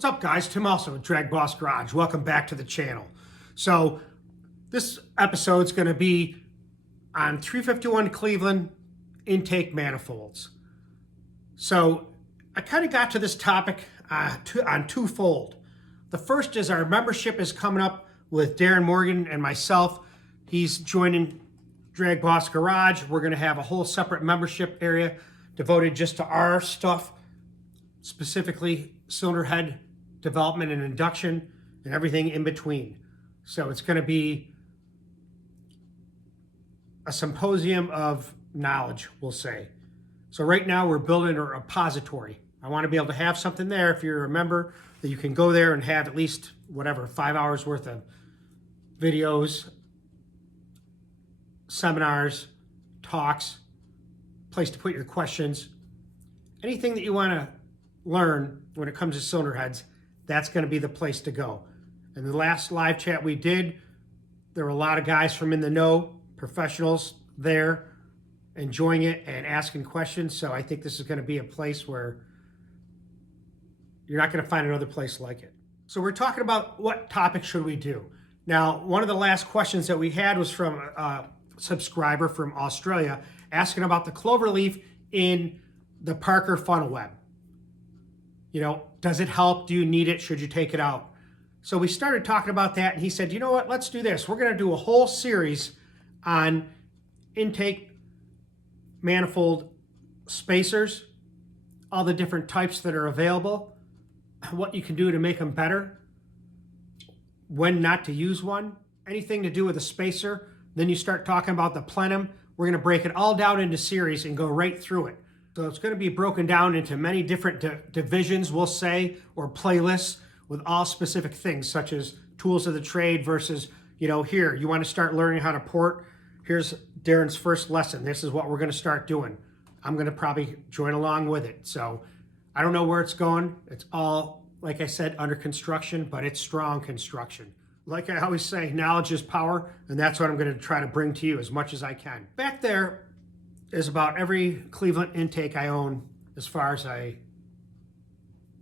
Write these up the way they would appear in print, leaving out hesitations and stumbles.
What's up, guys? Tim Olson with DragBoss Garage. Welcome back to the channel. So this episode's going to be on 351 Cleveland intake manifolds. So I kind of got to this topic on twofold. The first is our membership is coming up with Darin Morgan and myself. He's joining DragBoss Garage. We're going to have a whole separate membership area devoted just to our stuff, specifically cylinder head development and induction and everything in between. So it's going to be a symposium of knowledge, we'll say. So right now we're building a repository. I want to be able to have something there, if you're a member, that you can go there and have at least, 5 hours worth of videos, seminars, talks, place to put your questions, anything that you want to learn when it comes to cylinder heads. That's going to be the place to go. And the last live chat we did, there were a lot of guys from in the know, professionals there, enjoying it and asking questions. So I think this is going to be a place where you're not going to find another place like it. So we're talking about what topic should we do. Now, one of the last questions that we had was from a subscriber from Australia asking about the cloverleaf in the Parker funnel web. You know, does it help? Do you need it? Should you take it out? So we started talking about that, and he said, you know what, let's do this. We're going to do a whole series on intake manifold spacers, all the different types that are available, what you can do to make them better, when not to use one, anything to do with a spacer. Then you start talking about the plenum. We're going to break it all down into series and go right through it. So it's going to be broken down into many different divisions, we'll say, or playlists with all specific things, such as tools of the trade versus, here, you want to start learning how to port. Here's Darin's first lesson. This is what we're going to start doing. I'm going to probably join along with it. So I don't know where it's going. It's all, like I said, under construction, but it's strong construction. Like I always say, knowledge is power, and that's what I'm going to try to bring to you as much as I can. Back there is about every Cleveland intake I own as far as a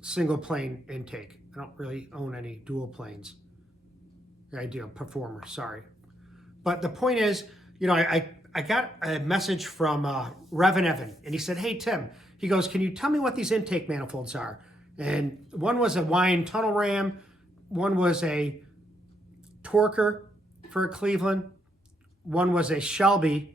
single plane intake. I don't really own any dual planes. I do, performer, sorry. But the point is, I got a message from Revan Evan, and he said, hey, Tim, he goes, can you tell me what these intake manifolds are? And one was a Weiand Tunnel Ram, one was a Torker for a Cleveland, one was a Shelby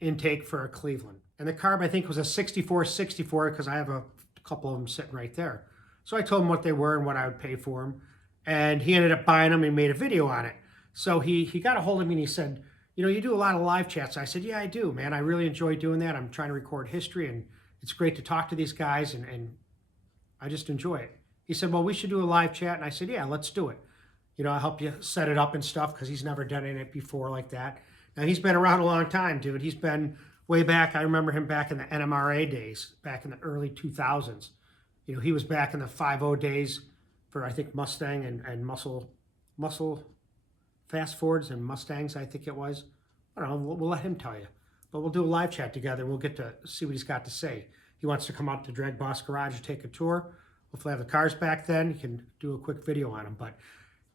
intake for a Cleveland. And the carb, I think, was a 6464 because I have a couple of them sitting right there. So I told him what they were and what I would pay for them. And he ended up buying them and made a video on it. So he got a hold of me and he said, you do a lot of live chats. I said, yeah, I do, man. I really enjoy doing that. I'm trying to record history, and it's great to talk to these guys, and I just enjoy it. He said, well, we should do a live chat. And I said, yeah, let's do it. I'll help you set it up and stuff because he's never done it before like that. Now, he's been around a long time, dude. He's been way back. I remember him back in the NMRA days, back in the early 2000s. He was back in the 5.0 days for, I think, Mustang and muscle fast forwards and Mustangs, I think it was. I don't know. We'll let him tell you. But we'll do a live chat together. We'll get to see what he's got to say. He wants to come out to DragBoss Garage and take a tour. Hopefully I have the cars back then. He can do a quick video on them. But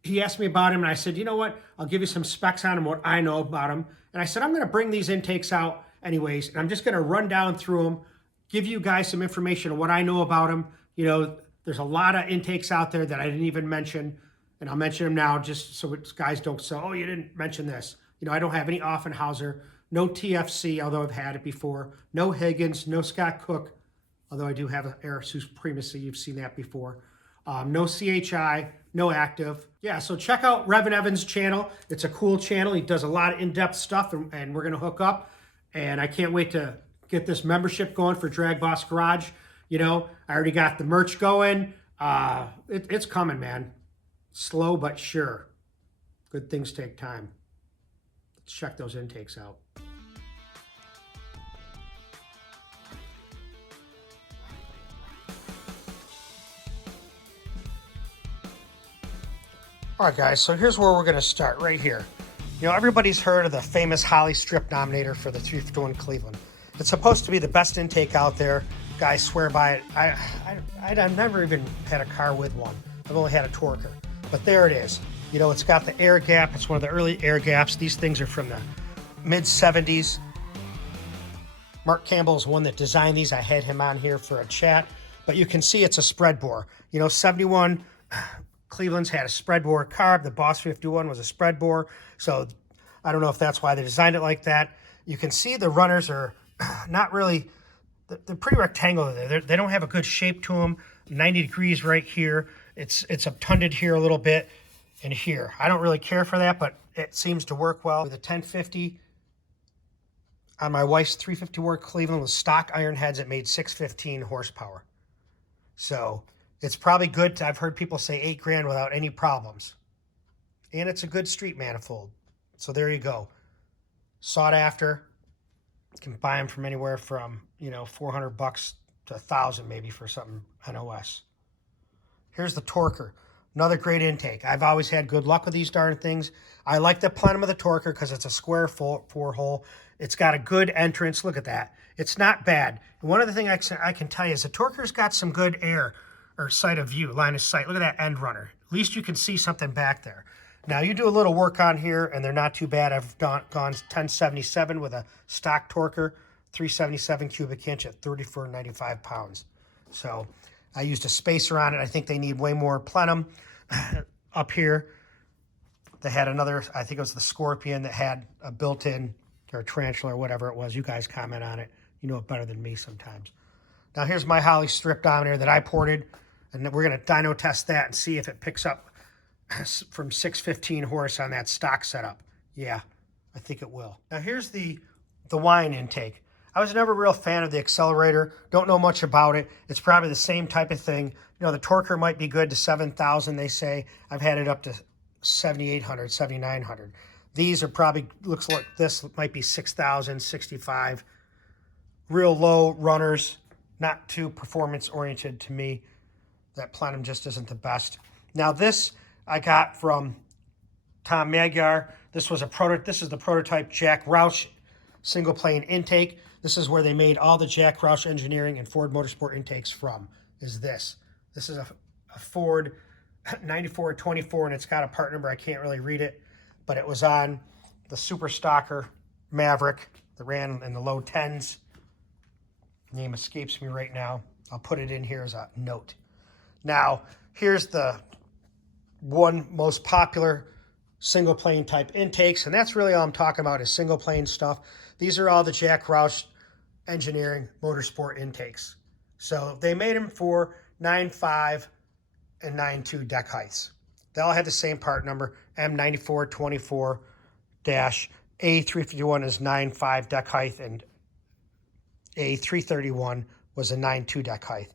he asked me about him, and I said, you know what? I'll give you some specs on him, what I know about him. And I said, I'm going to bring these intakes out anyways, and I'm just going to run down through them, give you guys some information on what I know about them. There's a lot of intakes out there that I didn't even mention, and I'll mention them now just so guys don't say, oh, you didn't mention this. I don't have any Offenhauser, no TFC, although I've had it before, no Higgins, no Scott Cook, although I do have an Air Supremacy. You've seen that before. No CHI, no active. Yeah, so check out Revan Evan's channel. It's a cool channel. He does a lot of in-depth stuff, and we're going to hook up. And I can't wait to get this membership going for DragBoss Garage. I already got the merch going. It's coming, man. Slow but sure. Good things take time. Let's check those intakes out. All right, guys, so here's where we're going to start, right here. Everybody's heard of the famous Holley strip nominator for the 351 Cleveland. It's supposed to be the best intake out there. Guys swear by it. I've never even had a car with one. I've only had a Torker. But there it is. You know, it's got the air gap. It's one of the early air gaps. These things are from the mid-70s. Mark Campbell is one that designed these. I had him on here for a chat. But you can see it's a spread bore. You know, 71 Cleveland's had a spread bore carb. The Boss 51 was a spread bore. So I don't know if that's why they designed it like that. You can see the runners are not really, they're pretty rectangular. They don't have a good shape to them. 90 degrees right here. It's obtunded here a little bit and here. I don't really care for that, but it seems to work well. With a 1050 on my wife's 350 Ward Cleveland with stock iron heads, it made 615 horsepower. So it's probably good. I've heard people say $8,000 without any problems. And it's a good street manifold. So there you go. Sought after. You can buy them from anywhere from, you know, $400 to $1,000 maybe for something on OS. Here's the Torker. Another great intake. I've always had good luck with these darn things. I like the plenum of the Torker because it's a square four-hole. It's got a good entrance. Look at that. It's not bad. And one of the things I can tell you is the Torker's got some good air or sight of view, line of sight. Look at that end runner. At least you can see something back there. Now, you do a little work on here, and they're not too bad. I've gone 1077 with a stock Torker, 377 cubic inch at 34.95 pounds. So I used a spacer on it. I think they need way more plenum up here. They had another, I think it was the Scorpion that had a built-in, or tarantula or whatever it was. You guys comment on it. You know it better than me sometimes. Now here's my Holley strip dominator that I ported, and we're going to dyno test that and see if it picks up from 615 horse on that stock setup. Yeah, I think it will. Now here's the Weiand intake. I was never a real fan of the accelerator. Don't know much about it. It's probably the same type of thing. You know, the Torker might be good to 7,000, they say. I've had it up to 7,800, 7,900. These are probably, looks like this might be 6,000, 65. Real low runners, not too performance oriented to me. That plenum just isn't the best. Now this I got from Tom Magyar. This was this is the prototype Jack Roush single plane intake. This is where they made all the Jack Roush engineering and Ford Motorsport intakes from, is this. This is a Ford 9424, and it's got a part number. I can't really read it, but it was on the Super Stocker Maverick that ran in the low 10s. Name escapes me right now. I'll put it in here as a note. Now, here's the one most popular single plane type intakes, and that's really all I'm talking about is single plane stuff. These are all the Jack Roush engineering motorsport intakes. So they made them for 9.5 and 9.2 deck heights. They all had the same part number, M9424-A351 is 9.5 deck height, and A331 was a 9.2 deck height.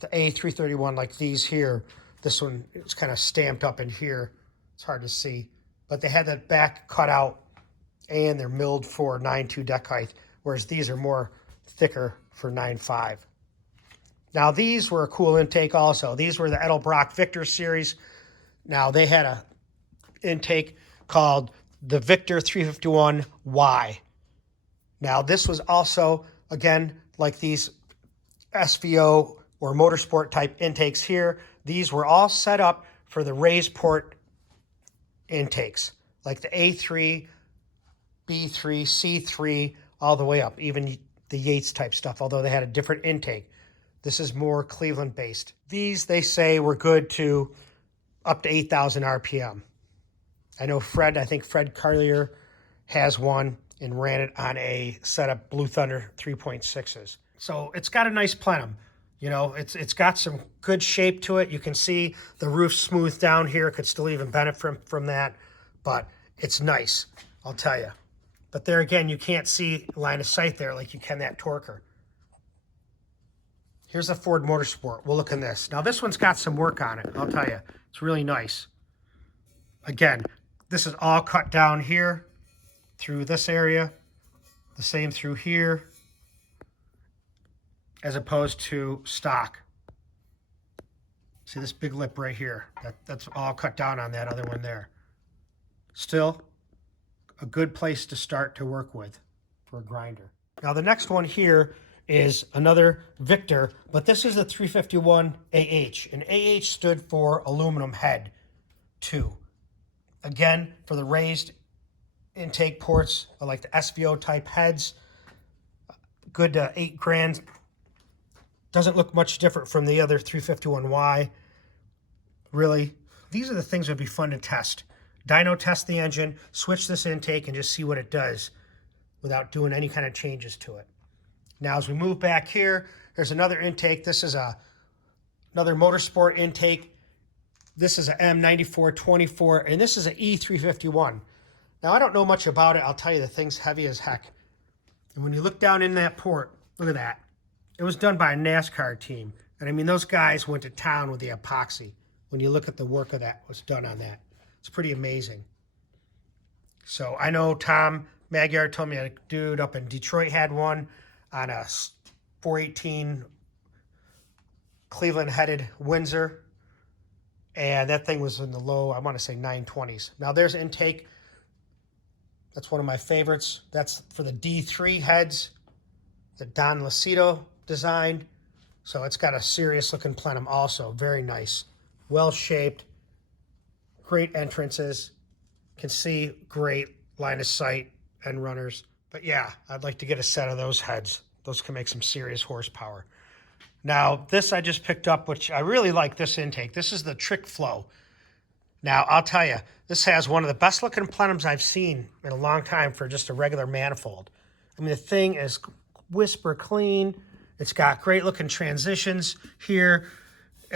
The A331, like these here, this one is kind of stamped up in here. It's hard to see. But they had that back cut out, and they're milled for 9.2 deck height, whereas these are more thicker for 9.5. Now, these were a cool intake also. These were the Edelbrock Victor series. Now, they had a intake called the Victor 351Y. Now, this was also, again, like these SVO or motorsport type intakes here. These were all set up for the raised port intakes, like the A3, B3, C3, all the way up, even the Yates type stuff, although they had a different intake. This is more Cleveland based. These, they say, were good to up to 8,000 RPM. I know I think Fred Carlier has one and ran it on a set of Blue Thunder 3.6s. So it's got a nice plenum. You know, it's got some good shape to it. You can see the roof smooth down here. Could still even benefit from that, but it's nice, I'll tell you. But there again, you can't see line of sight there like you can that Torker. Here's a Ford Motorsport. We'll look in this. Now this one's got some work on it, I'll tell you. It's really nice. Again, this is all cut down here through this area. The same through here, as opposed to stock. See this big lip right here? That's all cut down on that other one there. Still, a good place to start to work with for a grinder. Now the next one here is another Victor, but this is the 351 AH, and AH stood for aluminum head 2. Again, for the raised intake ports, I like the SVO type heads. Good 8 grand. Doesn't look much different from the other 351Y. Really, these are the things that would be fun to test. Dyno test the engine, switch this intake, and just see what it does without doing any kind of changes to it. Now, as we move back here, there's another intake. This is another motorsport intake. This is a M9424, and this is an E351. Now, I don't know much about it. I'll tell you, the thing's heavy as heck. And when you look down in that port, look at that. It was done by a NASCAR team. And I mean, those guys went to town with the epoxy. When you look at the work of that was done on that, it's pretty amazing. So I know Tom Magyar told me a dude up in Detroit had one on a 418 Cleveland-headed Windsor. And that thing was in the low, I want to say 920s. Now there's intake. That's one of my favorites. That's for the D3 heads that Don Lucido designed. So it's got a serious looking plenum also. Very nice. Well shaped. Great entrances. Can see great line of sight and runners. But yeah, I'd like to get a set of those heads. Those can make some serious horsepower. Now, this I just picked up, which I really like this intake. This is the Trick Flow. Now, I'll tell you, this has one of the best looking plenums I've seen in a long time for just a regular manifold. I mean, the thing is whisper clean. It's got great looking transitions here.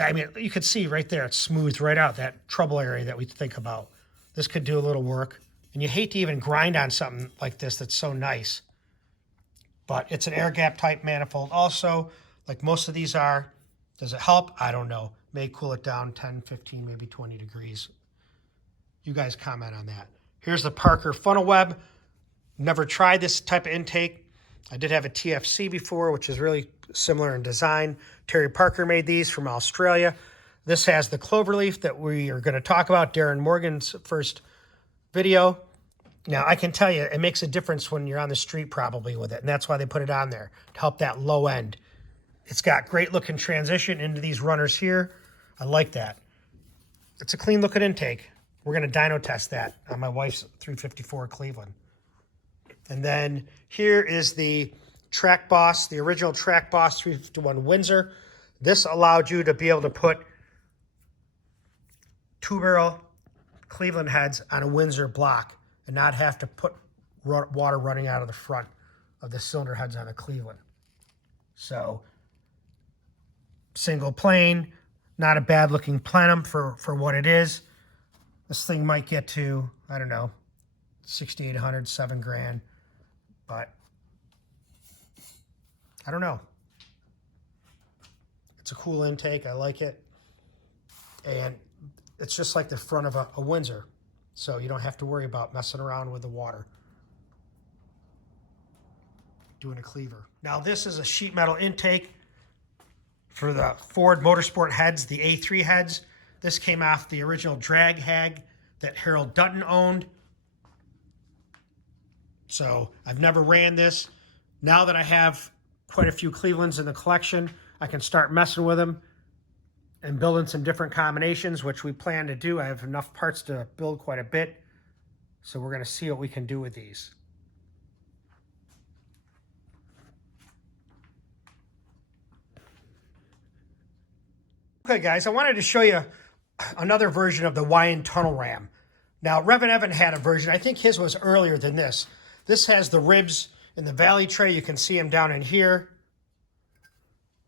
I mean, you can see right there, it's smoothed right out, that trouble area that we think about. This could do a little work. And you hate to even grind on something like this that's so nice. But it's an air gap type manifold also, like most of these are. Does it help? I don't know. May cool it down 10, 15, maybe 20 degrees. You guys comment on that. Here's the Parker funnel web. Never tried this type of intake. I did have a TFC before, which is really similar in design. Terry Parker made these from Australia. This has the cloverleaf that we are going to talk about, Darin Morgan's first video. Now, I can tell you, it makes a difference when you're on the street probably with it, and that's why they put it on there, to help that low end. It's got great looking transition into these runners here. I like that. It's a clean looking intake. We're going to dyno test that on my wife's 354 Cleveland. And then here is the DragBoss, the original DragBoss 351 Windsor. This allowed you to be able to put 2-barrel Cleveland heads on a Windsor block and not have to put water running out of the front of the cylinder heads on a Cleveland. So, single plane, not a bad looking plenum for what it is. This thing might get to, I don't know, 6,800, 7 grand, but I don't know. It's a cool intake. I like it. And it's just like the front of a Windsor. So you don't have to worry about messing around with the water. Doing a cleaver. Now this is a sheet metal intake for the Ford Motorsport heads, the A3 heads. This came off the original Drag Hag that Harold Dutton owned. So I've never ran this. Now that I have quite a few Clevelands in the collection, I can start messing with them and building some different combinations, which we plan to do. I have enough parts to build quite a bit. So we're going to see what we can do with these. Okay, guys, I wanted to show you another version of the Weiand Tunnel Ram. Now, Revan Evan had a version. I think his was earlier than this. This has the ribs in the valley tray. You can see them down in here.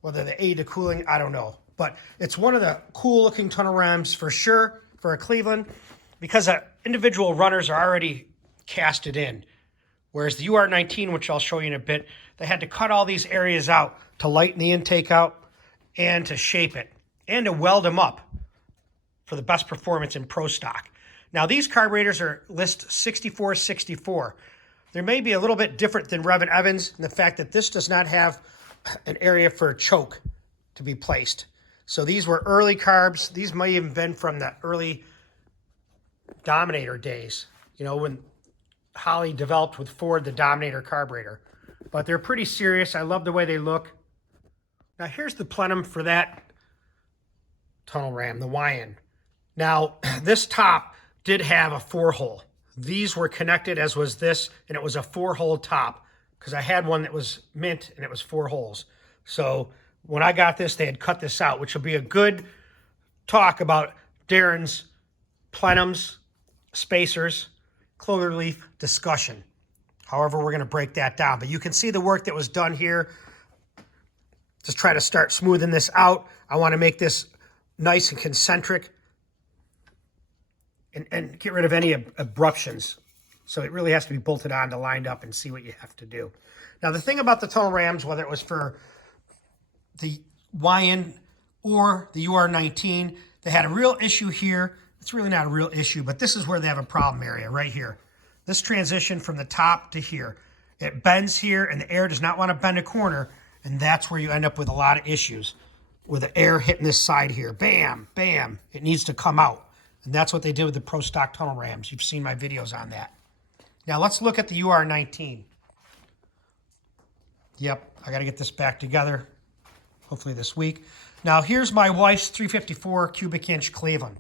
Whether they aid to cooling, I don't know. But it's one of the cool-looking tunnel rams for sure for a Cleveland because individual runners are already casted in. Whereas the UR19, which I'll show you in a bit, they had to cut all these areas out to lighten the intake out and to shape it and to weld them up for the best performance in pro stock. Now, these carburetors are list 6464. They may be a little bit different than Revan Evans in the fact that this does not have an area for a choke to be placed. So these were early carbs. These might even been from the early Dominator days, you know, when Holley developed with Ford the Dominator carburetor. but they're pretty serious. I love the way they look. Now here's the plenum for that tunnel ram, the Weiand. Now this top did have a 4-hole. These were connected, as was this, and it was a 4-hole top, because I had one that was mint and it was 4 holes. So when I got this, they had cut this out, which will be a good talk about Darin's plenums, spacers, cloverleaf discussion. However, we're going to break that down. But you can see the work that was done here. Just try to start smoothing this out. I want to make this nice and concentric and get rid of any abruptions. So it really has to be bolted on to lined up and see what you have to do. Now, the thing about the tunnel rams, whether it was for the Weiand or the UR19, they had a real issue here. It's really not a real issue, but this is where they have a problem area, right here. This transition from the top to here. It bends here, and the air does not want to bend a corner, and that's where you end up with a lot of issues, with the air hitting this side here. Bam, bam. It needs to come out, and that's what they did with the Pro Stock tunnel rams. You've seen my videos on that. Now, let's look at the UR19. Yep, I got to get this back together, hopefully this week. Now, here's my wife's 354 cubic inch Cleveland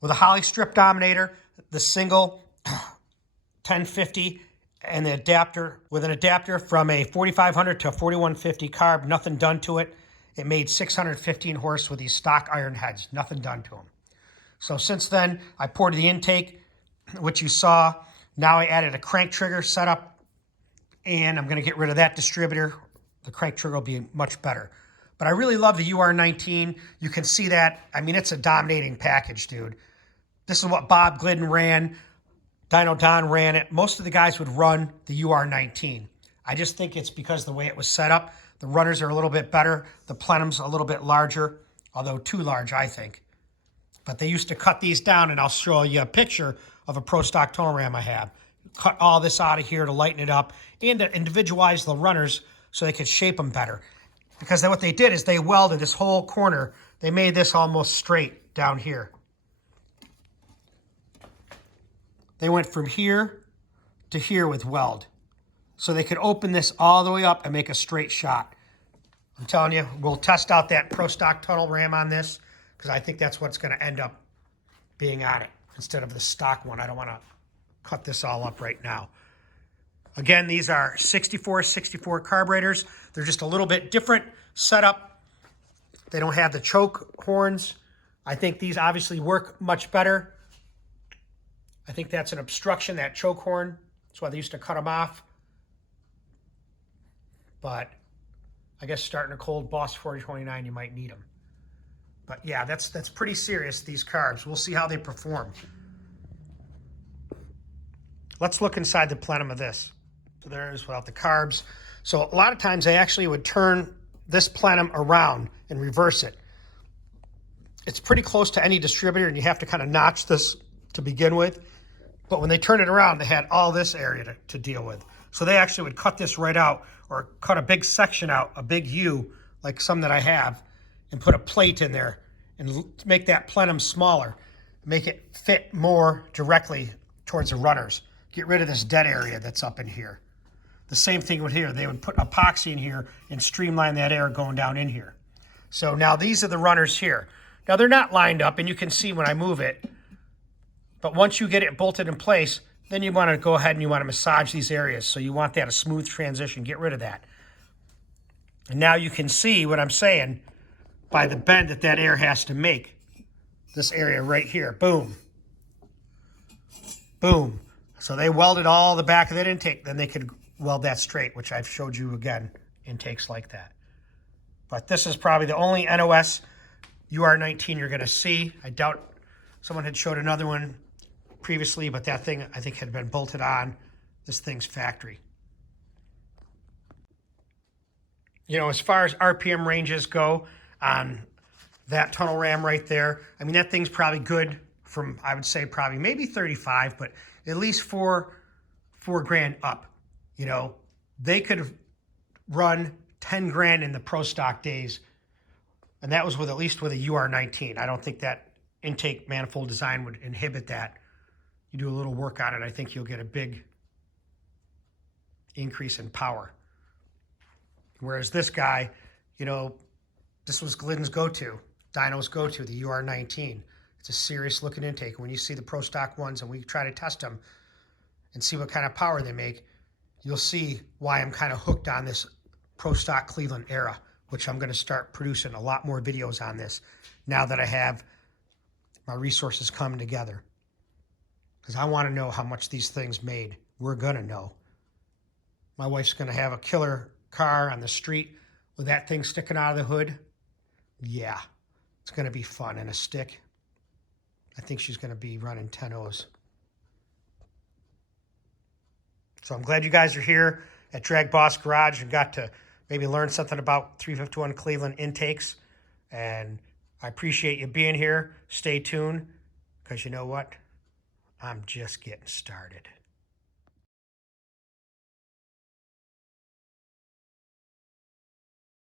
with a Holley strip dominator, the single 1050, and the adapter, with an adapter from a 4500 to a 4150 carb, nothing done to it. It made 615 horse with these stock iron heads, nothing done to them. So since then, I poured the intake, which you saw. Now I added a crank trigger setup, and I'm going to get rid of that distributor. The crank trigger will be much better. But I really love the UR19. You can see that. I mean, it's a dominating package, dude. This is what Bob Glidden ran. Dino Don ran it. Most of the guys would run the UR19. I just think it's because of the way it was set up. The runners are a little bit better. The plenum's a little bit larger, although too large, I think. But they used to cut these down, and I'll show you a picture of a Pro Stock tunnel ram I have. Cut all this out of here to lighten it up and to individualize the runners so they could shape them better. Because what they did is they welded this whole corner. They made this almost straight down here. They went from here to here with weld. So they could open this all the way up and make a straight shot. I'm telling you, we'll test out that Pro Stock tunnel ram on this, because I think that's what's going to end up being on it instead of the stock one. I don't want to cut this all up right now. Again, these are 64 carburetors. They're just a little bit different setup. They don't have the choke horns. I think these obviously work much better. I think that's an obstruction, that choke horn. That's why they used to cut them off. But I guess starting a cold Boss 4029, you might need them. But yeah, that's pretty serious, these carbs. We'll see how they perform. Let's look inside the plenum of this. So there's without the carbs. So a lot of times I actually would turn this plenum around and reverse it. It's pretty close to any distributor, and you have to kind of notch this to begin with. But when they turn it around, they had all this area to deal with. So they actually would cut this right out, or cut a big section out, a big U, like some that I have, and put a plate in there and make that plenum smaller, make it fit more directly towards the runners. Get rid of this dead area that's up in here. The same thing with here. They would put epoxy in here and streamline that air going down in here. So now these are the runners here. Now they're not lined up, and you can see when I move it, but once you get it bolted in place, then you want to go ahead and you want to massage these areas. So you want that a smooth transition. Get rid of that. And now you can see what I'm saying by the bend that air has to make. This area right here. Boom. Boom. So they welded all the back of that intake. Then they could weld that straight, which I've showed you again, intakes like that. But this is probably the only NOS UR19 you're going to see. I doubt someone had showed another one previously, but that thing I think had been bolted on. This thing's factory. You know, as far as RPM ranges go on that tunnel ram right there, I mean, that thing's probably good from, I would say probably maybe 35, but at least four grand up. You know, they could run 10 grand in the Pro Stock days, and that was with at least with a UR19. I don't think that intake manifold design would inhibit that. You do a little work on it, I think you'll get a big increase in power. Whereas this guy, this was Glidden's go-to, dyno's go-to, the UR19. It's a serious looking intake. When you see the Pro Stock ones and we try to test them and see what kind of power they make, you'll see why I'm kind of hooked on this Pro Stock Cleveland era, which I'm going to start producing a lot more videos on this now that I have my resources coming together. Because I want to know how much these things made. We're going to know. My wife's going to have a killer car on the street with that thing sticking out of the hood. Yeah, it's going to be fun. And a stick. I think she's going to be running 10-O's. So I'm glad you guys are here at DragBoss Garage and got to maybe learn something about 351 Cleveland intakes. And I appreciate you being here. Stay tuned, because you know what? I'm just getting started.